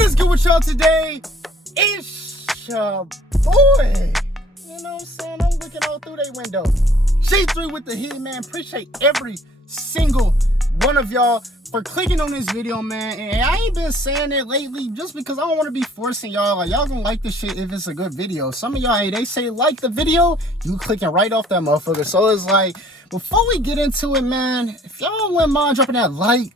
What is good with y'all today? It's your boy. You know what I'm saying? I'm looking all through their window. J3 with the heat, man. Appreciate every single one of y'all for clicking on this video, man. And I ain't been saying it lately just because I don't want to be forcing y'all. Like, y'all gonna like this shit if it's a good video. Some of y'all, hey, they say like the video, you clicking right off that motherfucker. So it's like, before we get into it, man, if y'all wouldn't mind dropping that like,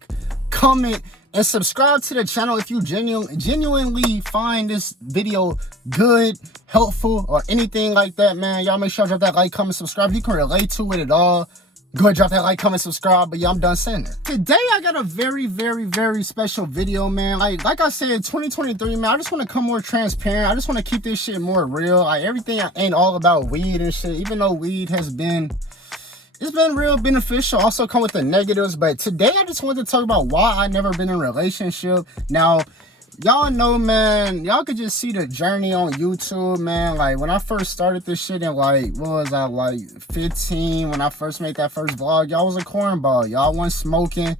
comment, and subscribe to the channel if you genuinely find this video good, helpful, or anything like that, man. Y'all make sure to drop that like, comment, subscribe. If you can relate to it at all, go ahead, drop that like, comment, subscribe. But yeah, I'm done saying that. Today, I got a very special video, man. Like I said, 2023, man, I just want to come more transparent. I just want to keep this shit more real. Like, everything ain't all about weed and shit, even though weed has been... it's been real beneficial, also come with the negatives. But today I just wanted to talk about why I never been in a relationship. Now, y'all know, man, y'all could just see the journey on YouTube, man. Like, when I first started this shit in, like, what was I, like 15, when I first made that first vlog, y'all was a cornball. Y'all wasn't smoking.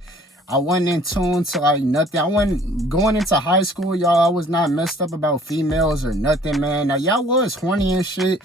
I wasn't in tune to, like, nothing. I wasn't going into high school, y'all. I was not messed up about females or nothing, man. Now, y'all was horny and shit.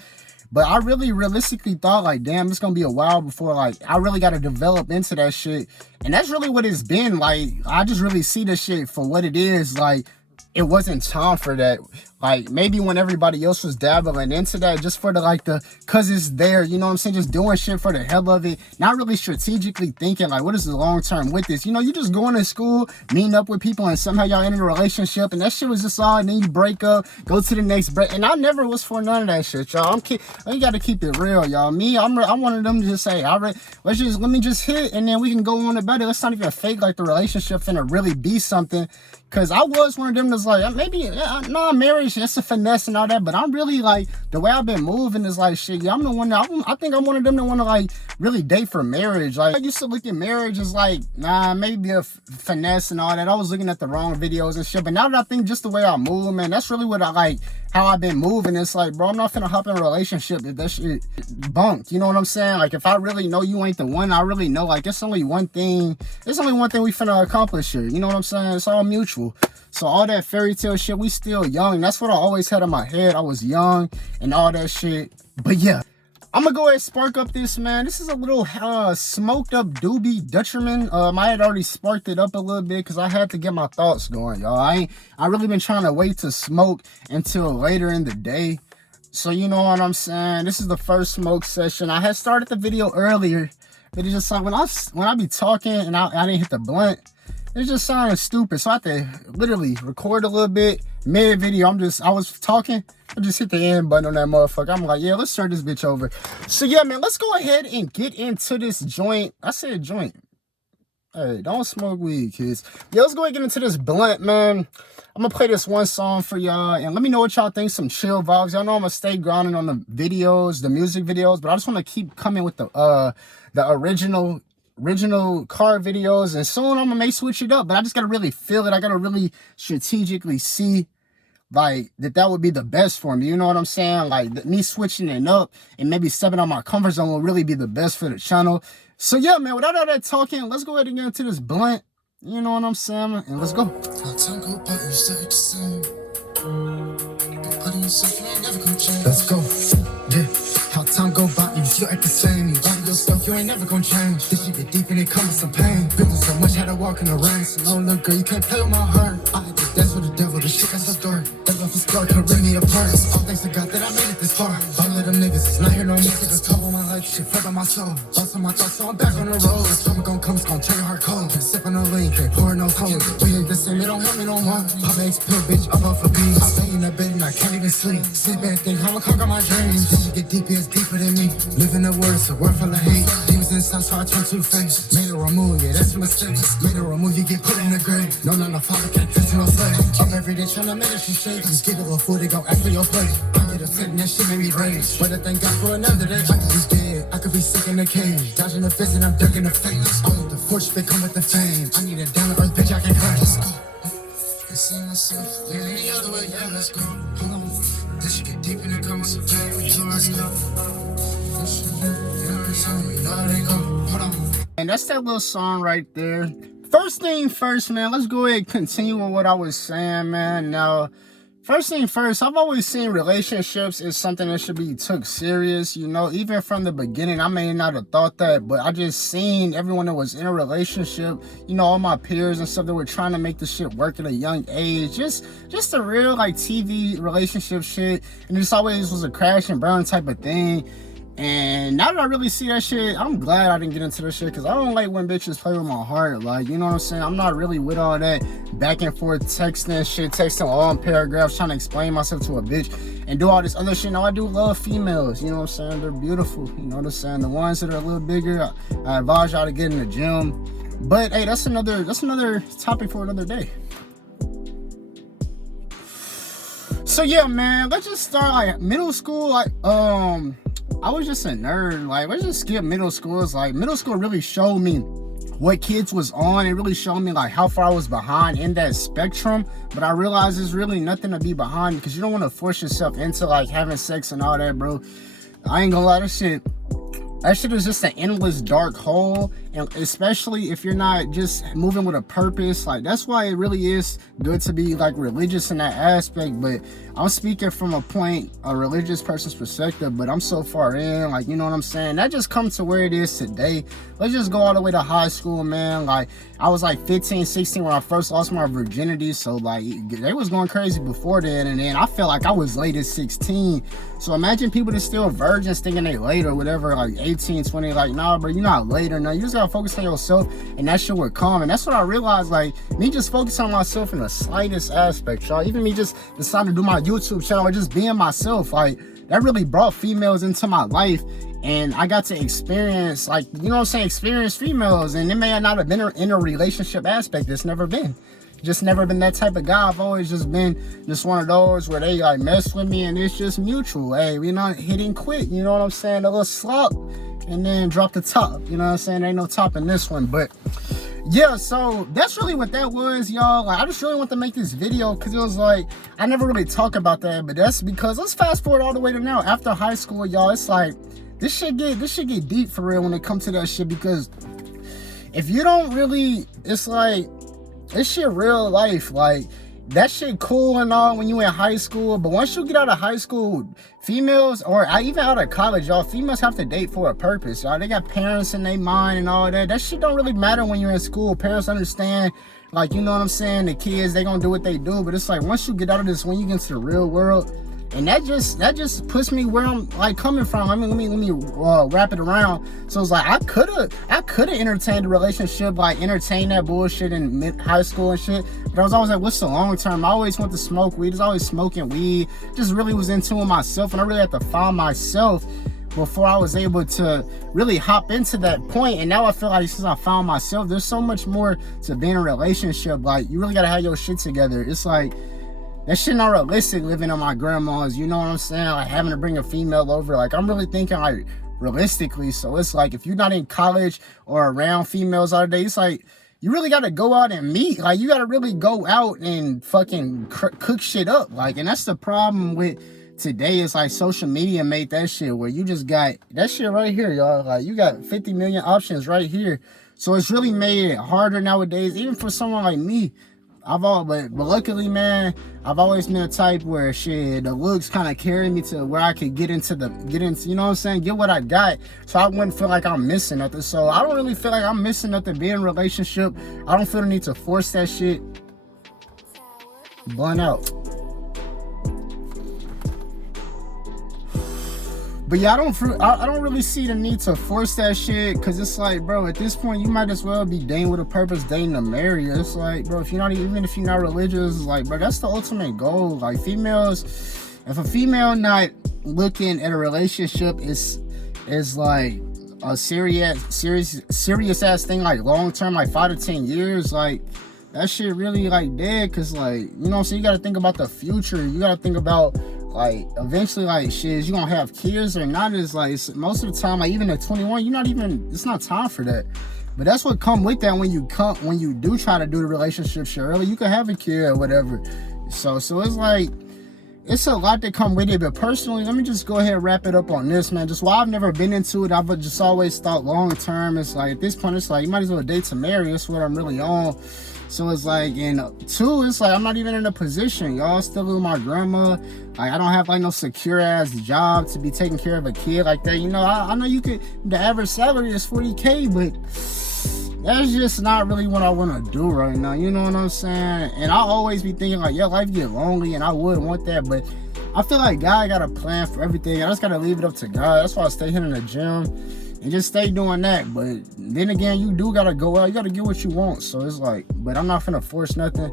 But I really realistically thought, like, damn, it's gonna be a while before, like, I really gotta develop into that shit. And that's really what it's been. Like, I just really see this shit for what it is. Like, it wasn't time for that. Like, maybe when everybody else was dabbling into that, just for the, like, cause it's there, you know what I'm saying? Just doing shit for the hell of it. Not really strategically thinking, like, what is the long term with this? You know, you just going to school, meeting up with people, and somehow y'all in a relationship, and that shit was just all, and then you break up, go to the next break. And I never was for none of that shit, y'all. You gotta keep it real, y'all. Me, I'm one of them to just say, let me just hit, and then we can go on about it. Let's not even fake like the relationship finna really be something. Cause I was one of them that's like, maybe, nah, marriage, that's a finesse and all that. But I'm really like, the way I've been moving is like, shit, yeah, I'm the one that, I think I'm one of them that want to like really date for marriage. Like, I used to look at marriage as like, nah, maybe a finesse and all that. I was looking at the wrong videos and shit. But now that I think just the way I move, man, that's really what I like, how I've been moving. It's like, bro, I'm not finna hop in a relationship if that shit bunked. You know what I'm saying? Like, if I really know you ain't the one, I really know, like, there's only one thing we finna accomplish here. You know what I'm saying? It's all mutual. So all that fairy tale shit, we still young. That's what I always had in my head. I was young and all that shit. But yeah, I'm gonna go ahead and spark up this, man. This is a little smoked up doobie Dutcherman. I had already sparked it up a little bit because I had to get my thoughts going, y'all. I really been trying to wait to smoke until later in the day. So you know what I'm saying? This is the first smoke session. I had started the video earlier, but it's just like when I be talking and I didn't hit the blunt, it just sounded stupid. So I had to literally record a little bit mid-video. I was talking, I just hit the end button on that motherfucker. I'm like, yeah, let's start this bitch over. So yeah, man, let's go ahead and get into this joint. I said joint. Hey, don't smoke weed, kids. Yeah, let's go ahead and get into this blunt, man. I'm gonna play this one song for y'all, and let me know what y'all think, some chill vibes. Y'all know I'm gonna stay grinding on the videos, the music videos, but I just want to keep coming with the original car videos, and soon I'm gonna switch it up. But I just gotta really feel it. I gotta really strategically see like that would be the best for me. You know what I'm saying? Like me switching it up and maybe stepping out my comfort zone will really be the best for the channel. So yeah, man, without all that talking, let's go ahead and get into this blunt. You know what I'm saying? And let's go. Let's go. Yeah. How time go by, you still act the same. You got your stuff, you ain't never gonna change. This shit get deep and it comes with some pain. Been through so much, had to walk in the rain. So no, look, girl, you can't play with my heart. I had to dance with the devil, the shit got so dark. That love is dark, could rip me apart. All thanks to God that I made it this far. All of them niggas is not here no more. Take a toll on my life, shit fuck on my soul. Lost on my thoughts, so I'm back on the road. Summer gon' come, it's gon' turn your heart cold. Can't sip on no lean, can't pour no cold. We ain't the same, it don't help me no more. Pop eggs, pill, bitch, I'm off for beans. I stay in that bed and I can't even sleep. Sit back, think I'ma conquer my dreams. This shit get deep, it's deeper than me. Living the words, a word full of hate. Demons inside, so I turn two-faced. Made a remove, yeah, that's a mistake. Made a remove, you get put in the grave. No, not no father, can't fit to no slave. Up every day tryna make it, she shake. Just get a little food, they gon' ask for your plate. I get upset and that shit made me rage. But I thank God for another day. I could be dead, I could be sick in the cage. Dodging the fist and I'm ducking the face. All of the fortune, they come with the fame. I need a down to earth, bitch, I can curse. I see myself living the other way, yeah, let's go. This shit get deep and it comes with some pain. You already know. And that's that little song right there. First thing first, man, let's go ahead and continue with what I was saying, man. Now, first thing first, I've always seen relationships as something that should be took serious, you know, even from the beginning. I may not have thought that, but I just seen everyone that was in a relationship, you know, all my peers and stuff that were trying to make the shit work at a young age. Just a real, like, TV relationship shit. And it just always was a crash and burn type of thing. And now that I really see that shit, I'm glad I didn't get into this shit, because I don't like when bitches play with my heart. Like, you know what I'm saying? I'm not really with all that back and forth texting shit, texting all in paragraphs, trying to explain myself to a bitch and do all this other shit. No, I do love females, you know what I'm saying? They're beautiful, you know what I'm saying? The ones that are a little bigger, I advise y'all to get in the gym. But hey, that's another topic for another day. So yeah, man, let's just start like middle school. Like, I was just a nerd. Like, let's just skip middle school. It's like middle school really showed me what kids was on. It really showed me like how far I was behind in that spectrum. But I realized there's really nothing to be behind, because you don't want to force yourself into like having sex and all that, bro. I ain't gonna lie, that shit is just an endless dark hole. And especially if you're not just moving with a purpose, like that's why it really is good to be like religious in that aspect. But I'm speaking from a religious person's perspective, but I'm so far in, like, you know what I'm saying? That just comes to where it is today. Let's just go all the way to high school, man. Like, I was like 15, 16 when I first lost my virginity. So like, they was going crazy before then. And then I felt like I was late at 16. So imagine people that's still virgins thinking they late or whatever, like 18, 20, like, nah, bro, you're not late or no. You just gotta focus on yourself, and that shit would come. And that's what I realized, like, me just focusing on myself in the slightest aspect, y'all. Even me just deciding to do my YouTube channel or just being myself, like, that really brought females into my life. And I got to experience, like, you know what I'm saying, experience females. And it may not have been in a relationship aspect. It's never been. Just never been that type of guy. I've always just been just one of those where they like mess with me and it's just mutual. Hey, we not hit and quit, you know what I'm saying? A little slop and then drop the top, you know what I'm saying? Ain't no top in this one. But yeah, so that's really what that was, y'all. Like, I just really want to make this video because it was like, I never really talk about that, but that's because, let's fast forward all the way to now. After high school, y'all, it's like, this shit get deep for real when it comes to that shit, because if you don't really, it's like, this shit real life. Like, that shit cool and all when you in high school, but once you get out of high school, females, or even out of college, y'all, females have to date for a purpose, y'all. They got parents in their mind and all that. That shit don't really matter when you're in school. Parents understand, like, you know what I'm saying, the kids, they gonna do what they do. But it's like, once you get out of this, when you get into the real world, and that just puts me where I'm like coming from. I mean, let me wrap it around. So it's like, I could have entertained a relationship, like entertain that bullshit in high school and shit. But I was always like, what's the long term? I always want to smoke weed. I was always smoking weed. Just really was into it myself, and I really had to find myself before I was able to really hop into that point. And now I feel like since I found myself, there's so much more to being in a relationship. Like, you really gotta have your shit together. It's like, that shit not realistic living on my grandma's, you know what I'm saying? Like, having to bring a female over. Like, I'm really thinking like realistically. So it's like, if you're not in college or around females all day, it's like, you really got to go out and meet. Like, you got to really go out and fucking cook shit up. Like, and that's the problem with today. It's like social media made that shit where you just got that shit right here, y'all. Like, you got 50 million options right here. So it's really made it harder nowadays, even for someone like me. But luckily, man, I've always been a type where shit, the looks kind of carried me to where I could get into, you know what I'm saying, get what I got, so I wouldn't feel like I'm missing nothing. So I don't really feel like I'm missing nothing being in a relationship. I don't feel the need to force that shit. Blunt out. But yeah, I don't really see the need to force that shit, because it's like, bro, at this point, you might as well be dating with a purpose, dating to marry. It's like, bro, even if you're not religious, it's like, bro, that's the ultimate goal. Like, females, if a female not looking at a relationship is like a serious ass thing, like long term, like 5 to 10 years, like, that shit really like dead. Because, like, you know what I'm saying, you got to think about the future. You got to think about, like, eventually, like, shit, you gonna have kids or not. Is like, most of the time, like, even at 21, it's not time for that. But that's what come with that when you do try to do the relationship shit early. You can have a kid or whatever. So it's like, it's a lot that come with it. But personally, let me just go ahead and wrap it up on this, man. Just while I've never been into it, I've just always thought long term. It's like at this point, it's like you might as well date to marry. That's what I'm really on. So it's like, and two, it's like I'm not even in a position. Y'all still with my grandma. Like I don't have like no secure ass job to be taking care of a kid like that. You know, I know you could. The average salary is 40K, but that's just not really what I want to do right now. You know what I'm saying? And I always be thinking like, yeah, life get lonely, and I would want that, but I feel like God got a plan for everything. I just gotta leave it up to God. That's why I stay here in the gym and just stay doing that. But then again, you do gotta go out. You gotta get what you want. So it's like, but I'm not finna force nothing.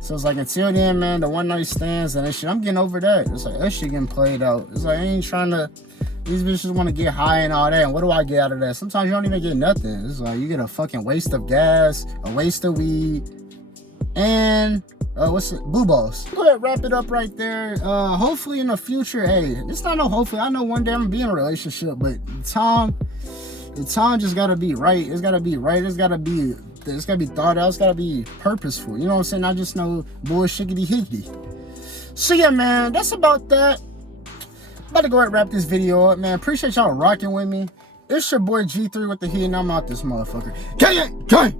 So it's like, until then, man, the one night stands and that shit, I'm getting over that. It's like, that shit getting played out. It's like, I ain't trying to, these bitches want to get high and all that. And what do I get out of that? Sometimes you don't even get nothing. It's like, you get a fucking waste of gas, a waste of weed, and blue balls. Go ahead, wrap it up right there. Hopefully in the future, hey, it's not no hopefully. I know one day I'm gonna be in a relationship, but the time just gotta be right. It's gotta be right. It's gotta be thought out. It's gotta be purposeful. You know what I'm saying? Not just no bullshickety hickety. So yeah, man, that's about that. About to go ahead and wrap this video up, man. Appreciate y'all rocking with me. It's your boy G3 with the heat, and I'm out this motherfucker. Gang, gang, gang.